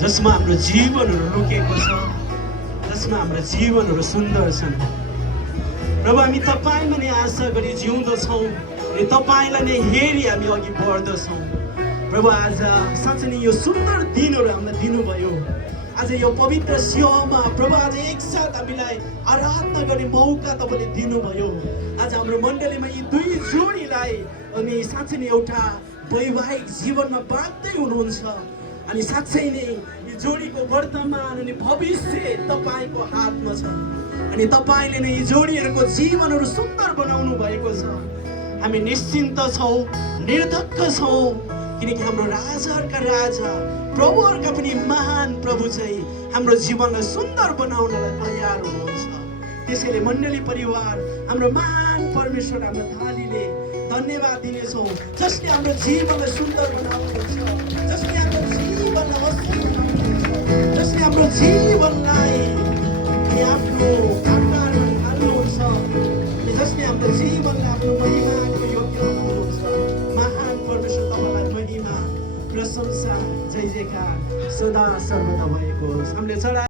जसमा हाम्रो जीवनहरू लुकेको छ, जसमा हाम्रो जीवनहरू सुन्दर छन्। प्रभु हामी तपाईँमा नै आशा गरी जिउँदछौँ अनि तपाईँलाई नै हेरी हामी अघि बढ्दछौँ। प्रभु आज साँच्चै नै यो सुन्दर दिनहरू हामीलाई दिनुभयो। आज यो पवित्र सिंहमा प्रभु आज एकसाथ हामीलाई आराधना गर्ने मौका तपाईँले दिनुभयो। आज हाम्रो मण्डलीमा यी दुई जोडीलाई अनि साँच्चै नै एउटा वैवाहिक जीवनमा बाँध्दै हुनुहुन्छ अनि साँच्चै नै यी जोडीको वर्तमान अनि भविष्य तपाईँको हातमा छ अनि तपाईँले नै यी जोडीहरूको जीवनहरू सुन्दर बनाउनु भएको छ। हामी निश्चिन्त छौँ, निर्धक्क छौँ, किनकि हाम्रो राजाहरूका राजा प्रभुहरूका पनि महान प्रभु चाहिँ हाम्रो जीवनलाई सुन्दर बनाउनलाई तयार हुनुहुन्छ। त्यसैले मण्डली परिवार हाम्रो महान परमेश्वर हाम्रो थालीले धन्यवाद दिनेछौँ, जसले हाम्रो जीवनलाई सुन्दर बनाउनुहुन्छ, जसले हाम्रो जीवनलाई असल बनाउनुहुन्छ, जसले हाम्रो जीवनलाई आफ्नो आकारमा ढाल्नुहुन्छ अनि जसले हाम्रो जीवनलाई आफ्नो महिमाको योग्य बनाउनुहुन्छ। महान परमेश्वर तपाईँलाई महिमा, प्रशंसा, जय जयकार सदा सर्वदा भएको होस्। हामीले